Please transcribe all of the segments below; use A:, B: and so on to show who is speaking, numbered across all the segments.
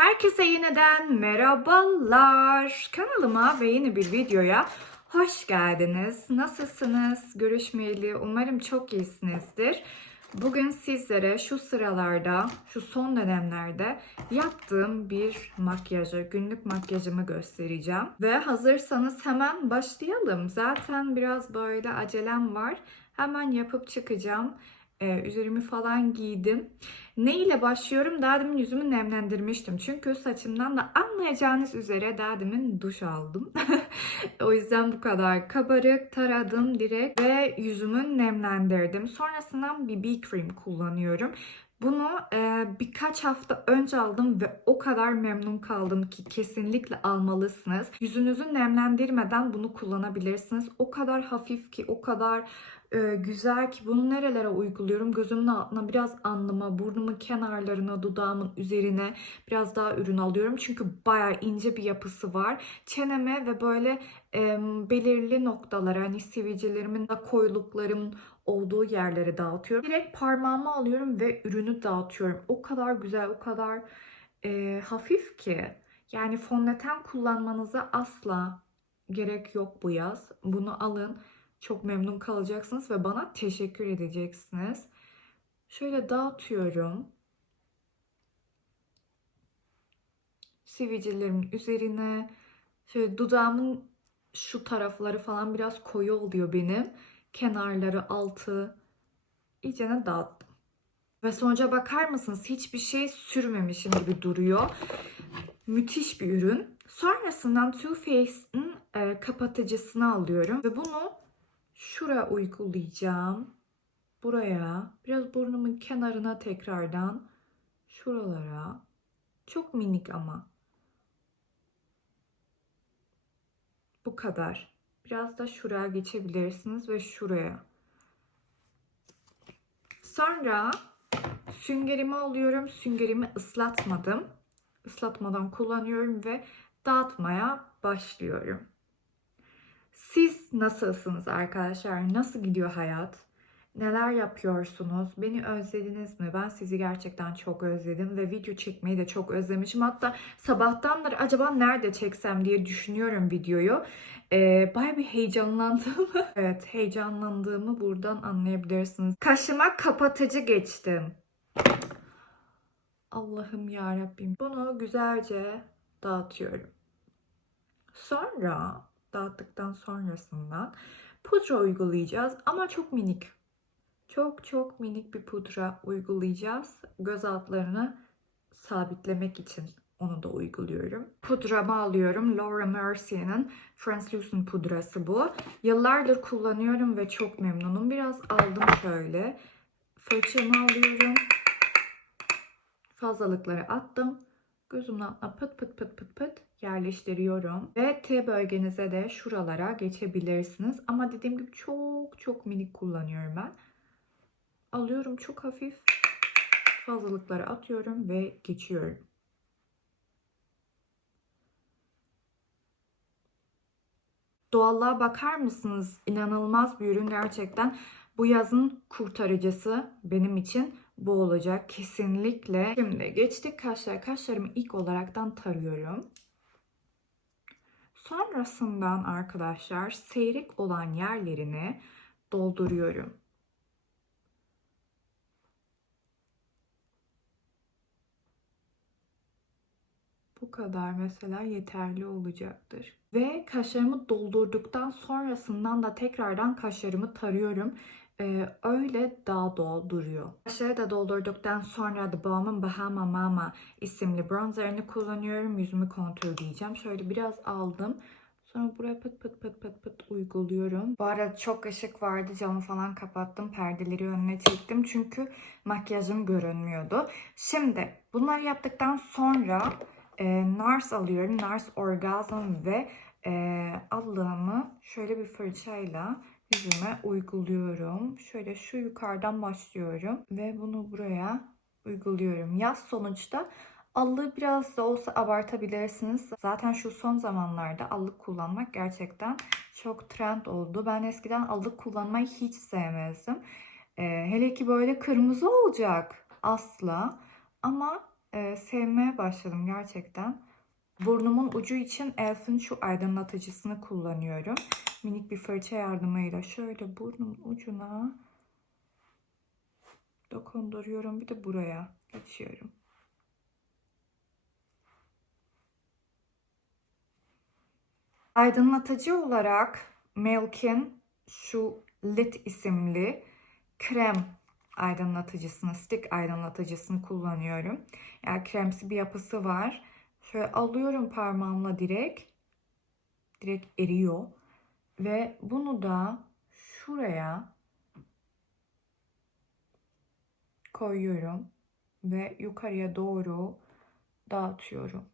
A: Herkese yeniden merhabalar. Kanalıma ve yeni bir videoya hoş geldiniz. Nasılsınız? Görüşmeyeli umarım çok iyisinizdir. Bugün sizlere şu sıralarda, şu son dönemlerde yaptığım bir makyajı, günlük makyajımı göstereceğim. Ve hazırsanız hemen başlayalım. Zaten biraz böyle acelem var. Hemen yapıp çıkacağım. Ee, üzerimi falan giydim. Ne ile başlıyorum? Daha demin yüzümü nemlendirmiştim. Çünkü saçımdan da anlayacağınız üzere daha demin duş aldım. o yüzden bu kadar kabarık taradım direkt ve yüzümü nemlendirdim. Sonrasında BB cream kullanıyorum. Bunu e, birkaç hafta önce aldım ve o kadar memnun kaldım ki kesinlikle almalısınız. Yüzünüzü nemlendirmeden bunu kullanabilirsiniz. O kadar hafif ki, o kadar e, güzel ki bunu nerelere uyguluyorum? Gözümün altına, biraz alnıma, burnumun kenarlarına, dudağımın üzerine biraz daha ürün alıyorum. Çünkü bayağı ince bir yapısı var. Çeneme ve böyle e, belirli noktalara, hani sivilcelerimin, koyuluklarımın olduğu yerlere dağıtıyorum. Direkt parmağımı alıyorum ve ürünü dağıtıyorum. O kadar güzel, o kadar e, hafif ki. Yani fondöten kullanmanıza asla gerek yok bu yaz. Bunu alın. Çok memnun kalacaksınız ve bana teşekkür edeceksiniz. Şöyle dağıtıyorum. Sivilcelerimin üzerine. Şöyle dudağımın şu tarafları falan biraz koyu oluyor benim. Kenarları, altı iyicene dağıttım. Ve sonuca bakar mısınız? Hiçbir şey sürmemişim gibi duruyor. Müthiş bir ürün. Sonrasından Too Faced'in e, kapatıcısını alıyorum. Ve bunu şuraya uygulayacağım. Buraya. Biraz burnumun kenarına tekrardan. Şuralara. Çok minik ama. Bu kadar. Biraz da şuraya geçebilirsiniz ve şuraya. Sonra süngerimi alıyorum. Süngerimi ıslatmadım. Islatmadan kullanıyorum ve dağıtmaya başlıyorum. Siz nasılsınız arkadaşlar? Nasıl gidiyor hayat? Neler yapıyorsunuz? Beni özlediniz mi? Ben sizi gerçekten çok özledim ve video çekmeyi de çok özlemişim. Hatta sabahtandır acaba nerede çeksem diye düşünüyorum videoyu. Ee, Baya bir heyecanlandım. evet heyecanlandığımı buradan anlayabilirsiniz. Kaşıma kapatıcı geçtim. Allah'ım ya Rabbim. Bunu güzelce dağıtıyorum. Sonra dağıttıktan sonrasından pudra uygulayacağız ama çok minik. Çok çok minik bir pudra uygulayacağız. Göz altlarını sabitlemek için onu da uyguluyorum. Pudramı alıyorum. Laura Mercier'in Translucent pudrası bu. Yıllardır kullanıyorum ve çok memnunum. Biraz aldım şöyle. Fırçamı alıyorum. Fazlalıkları attım. Gözümün altına pıt pıt pıt pıt pıt yerleştiriyorum. Ve T bölgenize de şuralara geçebilirsiniz. Ama dediğim gibi çok çok minik kullanıyorum ben. Alıyorum çok hafif. Fazlalıkları atıyorum ve geçiyorum. Doğallığa bakar mısınız? İnanılmaz bir ürün gerçekten. Bu yazın kurtarıcısı benim için bu olacak kesinlikle. Şimdi geçtik kaşlar. Kaşlarımı ilk olaraktan tarıyorum. Sonrasından arkadaşlar seyrek olan yerlerini dolduruyorum. Bu kadar mesela yeterli olacaktır. Ve kaşlarımı doldurduktan sonrasından da tekrardan kaşlarımı tarıyorum. Ee, öyle daha doğal duruyor. Kaşları da doldurduktan sonra da Balmain Bahama Mama isimli bronzerini kullanıyorum. Yüzümü kontrolleyeceğim. Şöyle biraz aldım. Sonra buraya pıt pıt pıt pıt pıt uyguluyorum. Bu arada çok ışık vardı. Camı falan kapattım. Perdeleri önüne çektim. Çünkü makyajım görünmüyordu. Şimdi bunları yaptıktan sonra e, NARS alıyorum. NARS Orgasm ve e, allığımı şöyle bir fırçayla yüzüme uyguluyorum. Şöyle şu yukarıdan başlıyorum ve bunu buraya uyguluyorum. Yaz sonuçta allığı biraz da olsa abartabilirsiniz. Zaten şu son zamanlarda allık kullanmak gerçekten çok trend oldu. Ben eskiden allık kullanmayı hiç sevmezdim. Ee, hele ki böyle kırmızı olacak asla. Ama e, sevmeye başladım gerçekten. Burnumun ucu için Elf'in şu aydınlatıcısını kullanıyorum. Minik bir fırça yardımıyla şöyle burnumun ucuna dokunduruyorum. Bir de buraya geçiyorum. Aydınlatıcı olarak Milk'in şu Lit isimli krem aydınlatıcısını, stick aydınlatıcısını kullanıyorum. Yani kremsi bir yapısı var. Şöyle alıyorum parmağımla direkt. Direkt eriyor. Ve bunu da şuraya koyuyorum. Ve yukarıya doğru dağıtıyorum.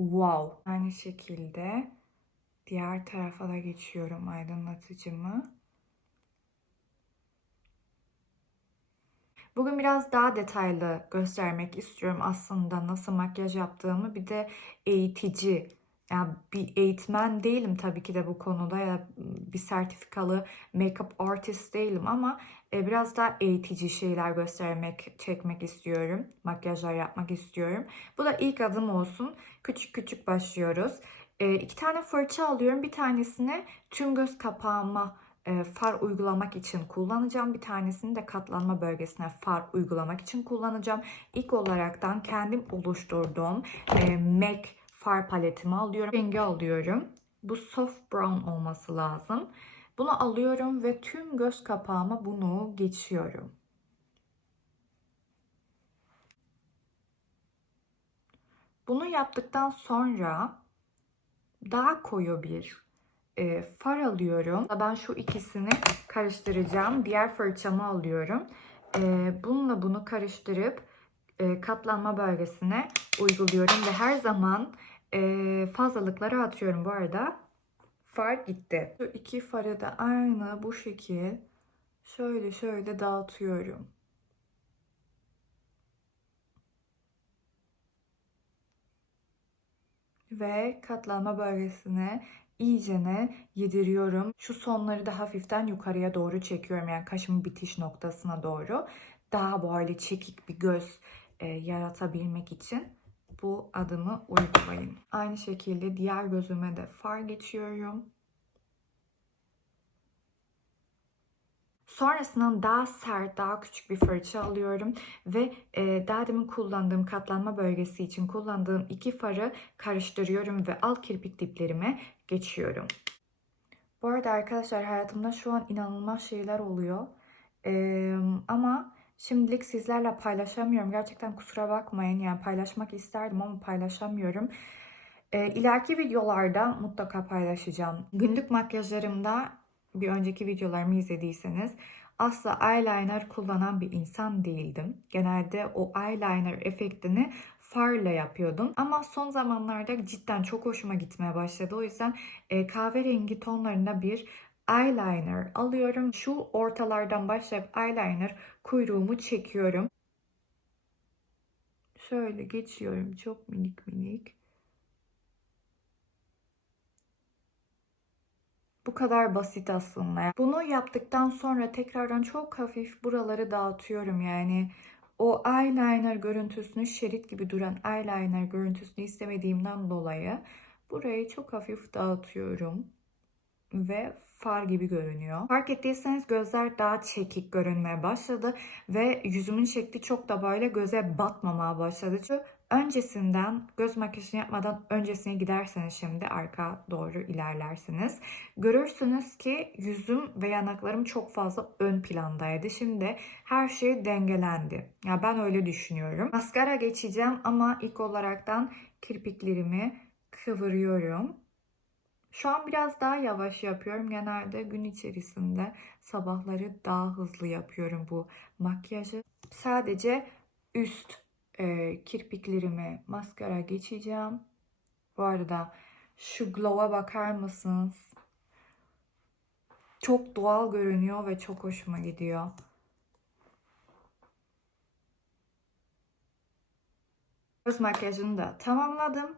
A: Wow. Aynı şekilde diğer tarafa da geçiyorum aydınlatıcımı. Bugün biraz daha detaylı göstermek istiyorum aslında nasıl makyaj yaptığımı. Bir de eğitici, yani bir eğitmen değilim tabii ki de bu konuda ya bir sertifikalı make-up artist değilim ama biraz daha eğitici şeyler göstermek, çekmek istiyorum. Makyajlar yapmak istiyorum. Bu da ilk adım olsun. Küçük küçük başlıyoruz. E, iki tane fırça alıyorum. Bir tanesini tüm göz kapağıma e, far uygulamak için kullanacağım. Bir tanesini de katlanma bölgesine far uygulamak için kullanacağım. İlk olaraktan kendim oluşturduğum e, MAC far paletimi alıyorum. Rengi alıyorum. Bu soft brown olması lazım. Bunu alıyorum ve tüm göz kapağıma bunu geçiyorum. Bunu yaptıktan sonra daha koyu bir e, far alıyorum. Ben şu ikisini karıştıracağım. Diğer fırçamı alıyorum. E, bununla bunu karıştırıp e, katlanma bölgesine uyguluyorum ve her zaman e, fazlalıkları atıyorum bu arada. Far gitti. Şu iki farı da aynı bu şekil şöyle şöyle dağıtıyorum. Ve katlanma bölgesine iyicene yediriyorum. Şu sonları da hafiften yukarıya doğru çekiyorum. Yani kaşımın bitiş noktasına doğru. Daha böyle çekik bir göz e, yaratabilmek için bu adımı uygulayın. Aynı şekilde diğer gözüme de far geçiyorum. Sonrasında daha sert, daha küçük bir fırça alıyorum ve e, daha demin kullandığım katlanma bölgesi için kullandığım iki farı karıştırıyorum ve alt kirpik diplerime geçiyorum. Bu arada arkadaşlar hayatımda şu an inanılmaz şeyler oluyor. Ee, ama şimdilik sizlerle paylaşamıyorum. Gerçekten kusura bakmayın. Yani paylaşmak isterdim ama paylaşamıyorum. Ee, ileriki videolarda mutlaka paylaşacağım. Günlük makyajlarımda bir önceki videolarımı izlediyseniz asla eyeliner kullanan bir insan değildim. Genelde o eyeliner efektini farla yapıyordum. Ama son zamanlarda cidden çok hoşuma gitmeye başladı. O yüzden e, kahverengi tonlarında bir eyeliner alıyorum. Şu ortalardan başlayıp eyeliner kuyruğumu çekiyorum. Şöyle geçiyorum çok minik minik. Bu kadar basit aslında. Bunu yaptıktan sonra tekrardan çok hafif buraları dağıtıyorum yani. O eyeliner görüntüsünü şerit gibi duran eyeliner görüntüsünü istemediğimden dolayı burayı çok hafif dağıtıyorum. Ve far gibi görünüyor. Fark ettiyseniz gözler daha çekik görünmeye başladı ve yüzümün şekli çok da böyle göze batmamaya başladı. Çünkü öncesinden göz makyajını yapmadan öncesine giderseniz şimdi arka doğru ilerlersiniz. Görürsünüz ki yüzüm ve yanaklarım çok fazla ön plandaydı. Şimdi her şey dengelendi. Ya ben öyle düşünüyorum. Maskara geçeceğim ama ilk olaraktan kirpiklerimi kıvırıyorum. Şu an biraz daha yavaş yapıyorum. Genelde gün içerisinde sabahları daha hızlı yapıyorum bu makyajı. Sadece üst e, kirpiklerime maskara geçeceğim. Bu arada şu glow'a bakar mısınız? Çok doğal görünüyor ve çok hoşuma gidiyor. Göz makyajını da tamamladım.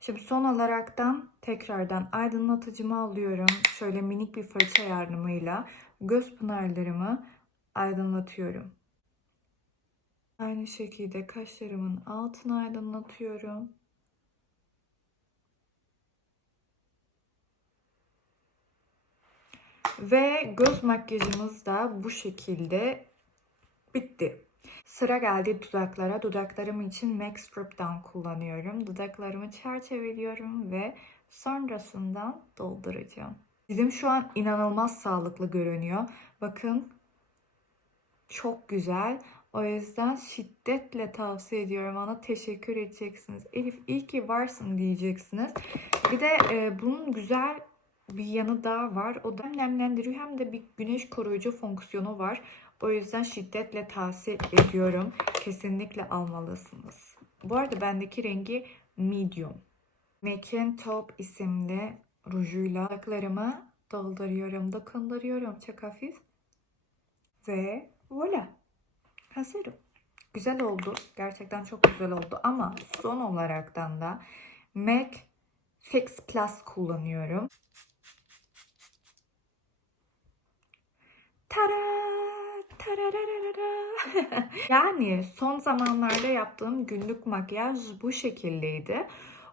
A: Şimdi son olaraktan tekrardan aydınlatıcımı alıyorum. Şöyle minik bir fırça yardımıyla göz pınarlarımı aydınlatıyorum. Aynı şekilde kaşlarımın altını aydınlatıyorum. Ve göz makyajımız da bu şekilde bitti. Sıra geldi dudaklara. Dudaklarım için Drop Down kullanıyorum. Dudaklarımı çerçeveliyorum ve sonrasından dolduracağım. Dilim şu an inanılmaz sağlıklı görünüyor. Bakın çok güzel. O yüzden şiddetle tavsiye ediyorum. Ona teşekkür edeceksiniz. Elif iyi ki varsın diyeceksiniz. Bir de e, bunun güzel bir yanı daha var. O da hem nemlendiriyor hem de bir güneş koruyucu fonksiyonu var. O yüzden şiddetle tavsiye ediyorum. Kesinlikle almalısınız. Bu arada bendeki rengi medium. MAC'in Top isimli rujuyla dudaklarımı dolduruyorum, dokunduruyorum çok hafif. Ve voila. Hazırım. Güzel oldu. Gerçekten çok güzel oldu. Ama son olaraktan da MAC Fix Plus kullanıyorum. Yani son zamanlarda yaptığım günlük makyaj bu şekildeydi.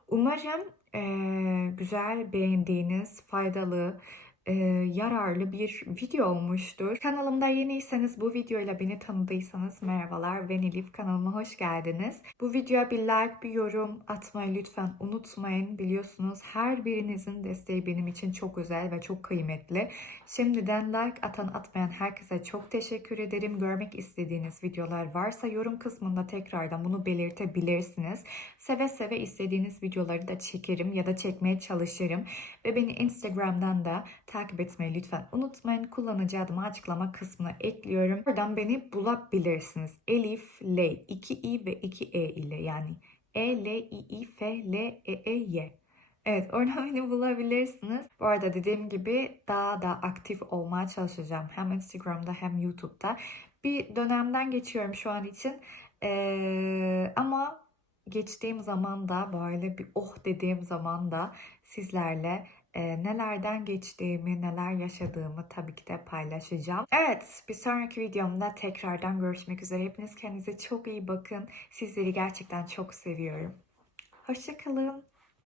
A: Umarım eee, güzel, beğendiğiniz, faydalı, eee, yararlı bir video olmuştur. Kanalımda yeniyseniz bu videoyla beni tanıdıysanız merhabalar. Ben Elif. Kanalıma hoş geldiniz. Bu videoya bir like, bir yorum atmayı lütfen unutmayın. Biliyorsunuz her birinizin desteği benim için çok özel ve çok kıymetli. Şimdiden like atan atmayan herkese çok teşekkür ederim. Görmek istediğiniz videolar varsa yorum kısmında tekrardan bunu belirtebilirsiniz. Seve seve istediğiniz videoları da çekerim ya da çekmeye çalışırım. Ve beni Instagram'dan da etmeyi lütfen unutmayın. Kullanıcı adımı açıklama kısmına ekliyorum. Oradan beni bulabilirsiniz. Elif L 2 i ve 2 e ile yani E L I I F L E E Y. Evet oradan beni bulabilirsiniz. Bu arada dediğim gibi daha da aktif olmaya çalışacağım. Hem Instagram'da hem YouTube'da. Bir dönemden geçiyorum şu an için. Ee, ama geçtiğim zaman da böyle bir oh dediğim zaman da sizlerle e, nelerden geçtiğimi, neler yaşadığımı tabii ki de paylaşacağım. Evet, bir sonraki videomda tekrardan görüşmek üzere. Hepiniz kendinize çok iyi bakın. Sizleri gerçekten çok seviyorum. Hoşçakalın.